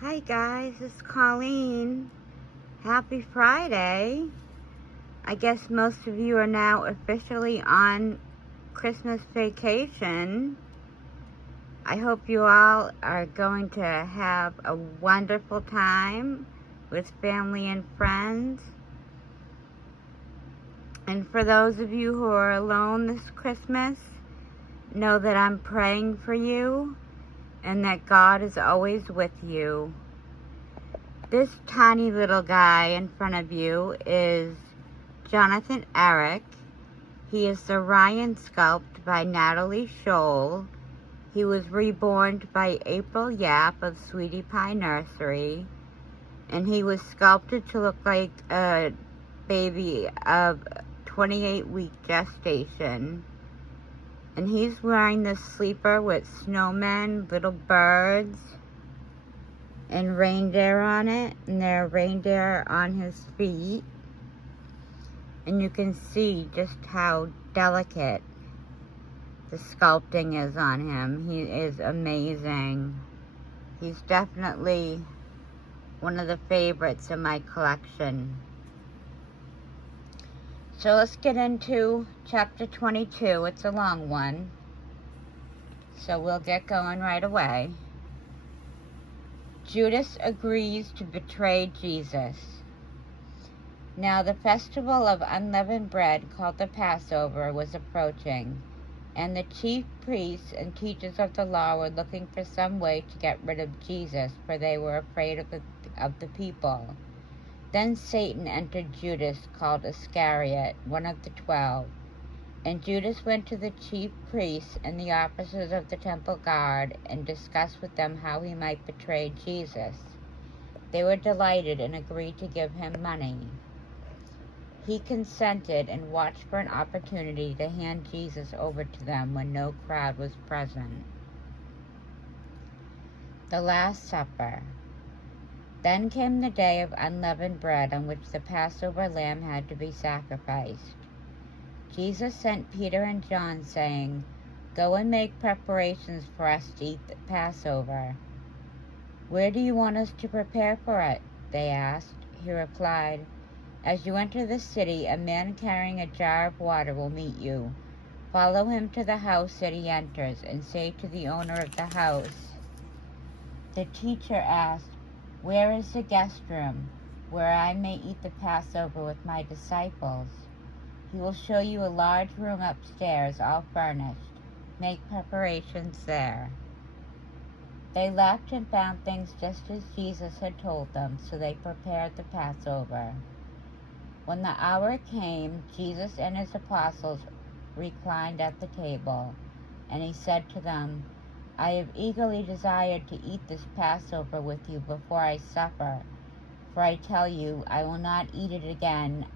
Hi guys, it's Colleen. Happy Friday. I guess most of you are now officially on Christmas vacation. I hope you all are going to have a wonderful time with family and friends. And for those of you who are alone this Christmas, know that I'm praying for you and that God is always with you. This tiny little guy in front of you is Jonathan Eric. He is the Ryan sculpt by Natalie Scholl. He was reborn by April Yap of Sweetie Pie Nursery. And he was sculpted to look like a baby of 28-week gestation. And he's wearing this sleeper with snowmen, little birds, and reindeer on it, and there are reindeer on his feet, and you can see just how delicate the sculpting is on him. He is amazing. He's definitely one of the favorites in my collection. So let's get into chapter 22. It's a long one, so we'll get going right away. Judas agrees to betray Jesus. Now the festival of unleavened bread, called the Passover, was approaching, and the chief priests and teachers of the law were looking for some way to get rid of Jesus, for they were afraid of the people. Then Satan entered Judas, called Iscariot, one of the 12. And Judas went to the chief priests and the officers of the temple guard and discussed with them how he might betray Jesus. They were delighted and agreed to give him money. He consented and watched for an opportunity to hand Jesus over to them when no crowd was present. The Last Supper. Then came the day of unleavened bread on which the Passover lamb had to be sacrificed. Jesus sent Peter and John, saying, "Go and make preparations for us to eat the Passover." "Where do you want us to prepare for it?" they asked. He replied, "As you enter the city, a man carrying a jar of water will meet you. Follow him to the house that he enters, and say to the owner of the house, 'The teacher asked, where is the guest room, where I may eat the Passover with my disciples?' He will show you a large room upstairs, all furnished. Make preparations there." They left and found things just as Jesus had told them, so they prepared the Passover. When the hour came, Jesus and his apostles reclined at the table, and he said to them, "I have eagerly desired to eat this Passover with you before I suffer, for I tell you, I will not eat it again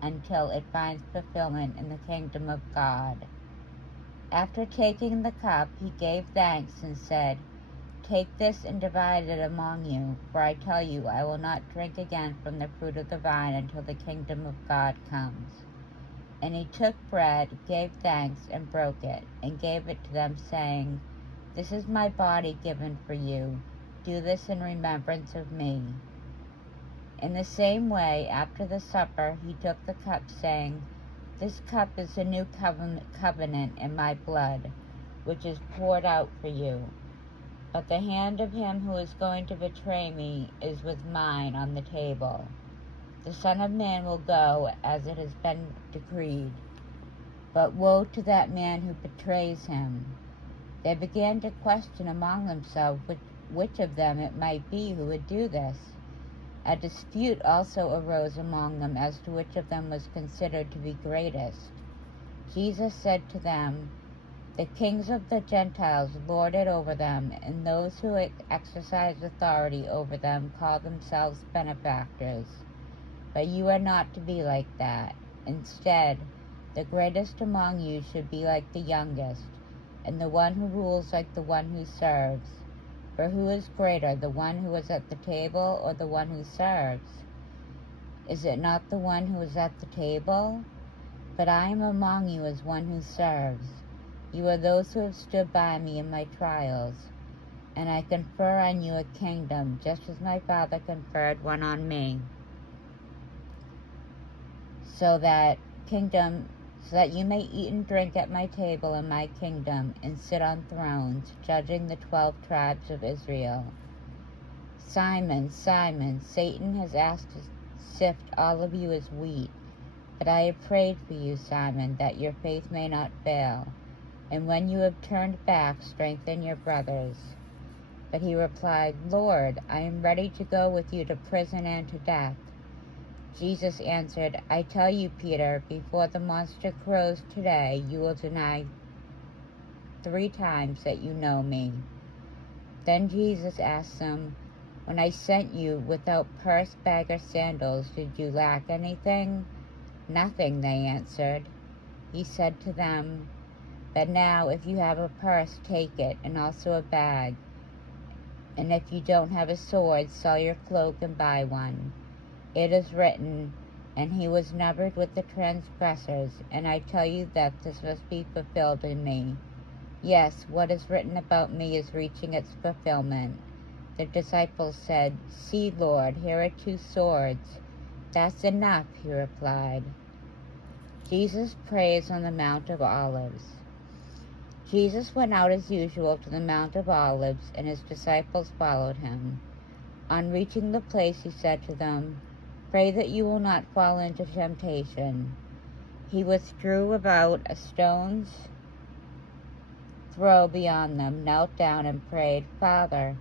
until it finds fulfillment in the kingdom of God." After taking the cup, he gave thanks and said, "Take this and divide it among you, for I tell you, I will not drink again from the fruit of the vine until the kingdom of God comes." And he took bread, gave thanks, and broke it, and gave it to them, saying, "This is my body given for you. Do this in remembrance of me." In the same way, after the supper, he took the cup, saying, "This cup is the new covenant in my blood, which is poured out for you. But the hand of him who is going to betray me is with mine on the table. The Son of Man will go as it has been decreed, but woe to that man who betrays him." They began to question among themselves which of them it might be who would do this. A dispute also arose among them as to which of them was considered to be greatest. Jesus said to them, "The kings of the Gentiles lord it over them, and those who exercise authority over them call themselves benefactors. But you are not to be like that. Instead, the greatest among you should be like the youngest, and the one who rules like the one who serves. For who is greater, the one who is at the table or the one who serves? Is it not the one who is at the table? But I am among you as one who serves. You are those who have stood by me in my trials. and I confer on you a kingdom, just as my Father conferred one on me, so that you may eat and drink at my table in my kingdom, and sit on thrones, judging the 12 tribes of Israel. Simon, Simon, Satan has asked to sift all of you as wheat, but I have prayed for you, Simon, that your faith may not fail, and when you have turned back, strengthen your brothers. But he replied, Lord, I am ready to go with you to prison and to death. Jesus answered, I tell you, Peter, before the monster crows today, you will deny 3 times that you know me. Then Jesus asked them, when I sent you without purse, bag, or sandals, did you lack anything? Nothing, they answered. He said to them, but now if you have a purse, take it, and also a bag. And if you don't have a sword, sell your cloak and buy one. It is written, and he was numbered with the transgressors, and I tell you that this must be fulfilled in me. Yes, what is written about me is reaching its fulfillment. The disciples said, see, Lord, here are 2 swords. That's enough, he replied. Jesus prays on the Mount of Olives. Jesus went out as usual to the Mount of Olives, and his disciples followed him. On reaching the place, he said to them, pray that you will not fall into temptation. He withdrew about a stone's throw beyond them, knelt down and prayed, Father,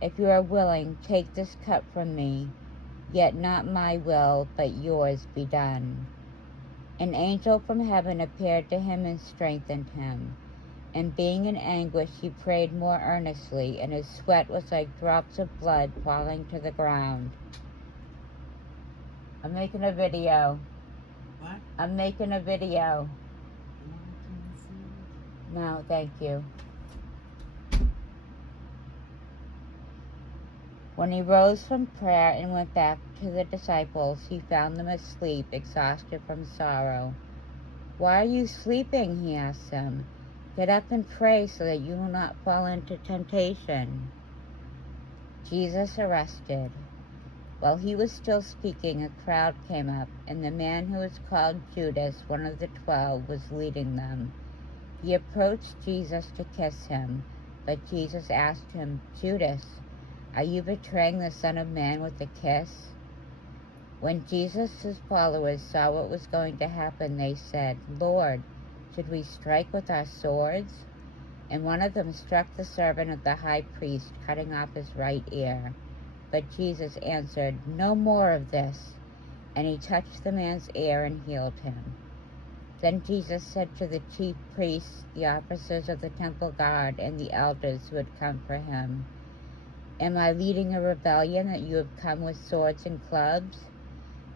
if you are willing, take this cup from me, yet not my will, but yours be done. An angel from heaven appeared to him and strengthened him. And being in anguish, he prayed more earnestly, and his sweat was like drops of blood falling to the ground. I'm making a video. What? I'm making a video. No, thank you. When he rose from prayer and went back to the disciples, he found them asleep, exhausted from sorrow. Why are you sleeping? He asked them. Get up and pray so that you will not fall into temptation. Jesus arrested. While he was still speaking, a crowd came up, and the man who was called Judas, one of the 12, was leading them. He approached Jesus to kiss him, but Jesus asked him, Judas, are you betraying the Son of Man with a kiss? When Jesus' followers saw what was going to happen, they said, Lord, should we strike with our swords? And one of them struck the servant of the high priest, cutting off his right ear. But Jesus answered, no more of this. And he touched the man's ear and healed him. Then Jesus said to the chief priests, the officers of the temple guard, and the elders who had come for him, am I leading a rebellion that you have come with swords and clubs?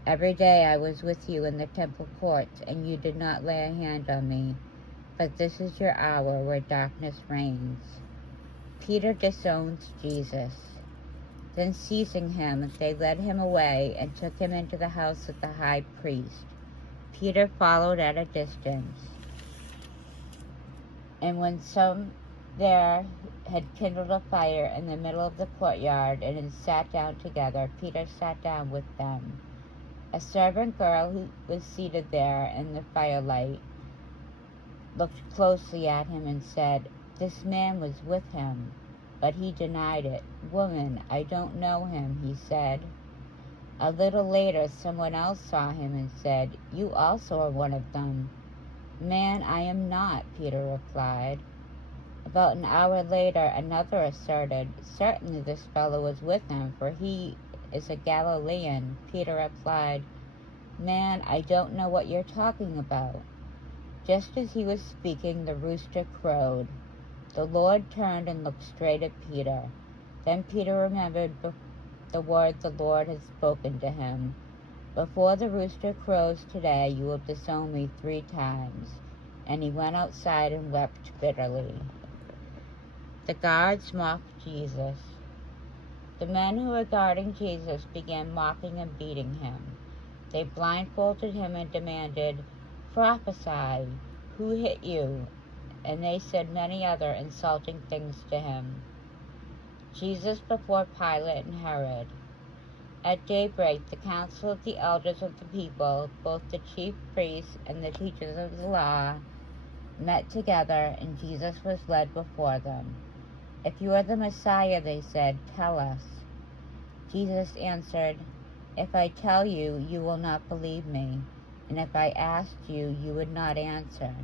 Every day I was with you in the temple courts, and you did not lay a hand on me. But this is your hour where darkness reigns. Peter disowns Jesus. Then seizing him, they led him away and took him into the house of the high priest. Peter followed at a distance. And when some there had kindled a fire in the middle of the courtyard and had sat down together, Peter sat down with them. A servant girl who was seated there in the firelight looked closely at him and said, this man was with him. But he denied it. Woman, I don't know him, he said. A little later, someone else saw him and said, you also are one of them. Man, I am not, Peter replied. About an hour later, another asserted, certainly this fellow was with him, for he is a Galilean. Peter replied, man, I don't know what you're talking about. Just as he was speaking, the rooster crowed. The Lord turned and looked straight at Peter. Then Peter remembered the word the Lord had spoken to him. Before the rooster crows today, you will disown me 3 times. And he went outside and wept bitterly. The guards mocked Jesus. The men who were guarding Jesus began mocking and beating him. They blindfolded him and demanded, prophesy, who hit you? And they said many other insulting things to him. Jesus before Pilate and Herod. At daybreak, the council of the elders of the people, both the chief priests and the teachers of the law, met together, and Jesus was led before them. "If you are the Messiah," they said, "tell us." Jesus answered, "If I tell you, you will not believe me, and if I asked you, you would not answer.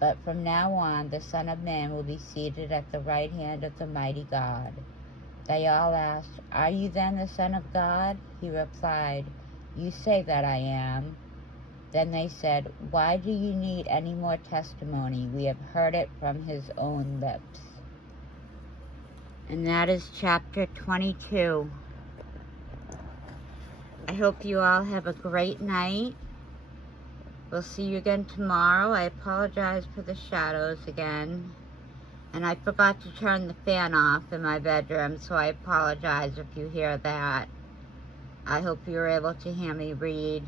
But from now on, the Son of Man will be seated at the right hand of the mighty God." They all asked, "Are you then the Son of God?" He replied, "You say that I am." Then they said, "Why do you need any more testimony? We have heard it from his own lips." And that is chapter 22. I hope you all have a great night. We'll see you again tomorrow. I apologize for the shadows again. And I forgot to turn the fan off in my bedroom, so I apologize if you hear that. I hope you were able to hear me read.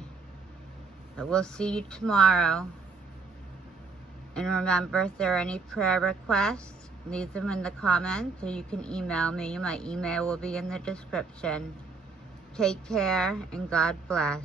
But we'll see you tomorrow. And remember, if there are any prayer requests, leave them in the comments, or you can email me. My email will be in the description. Take care, and God bless.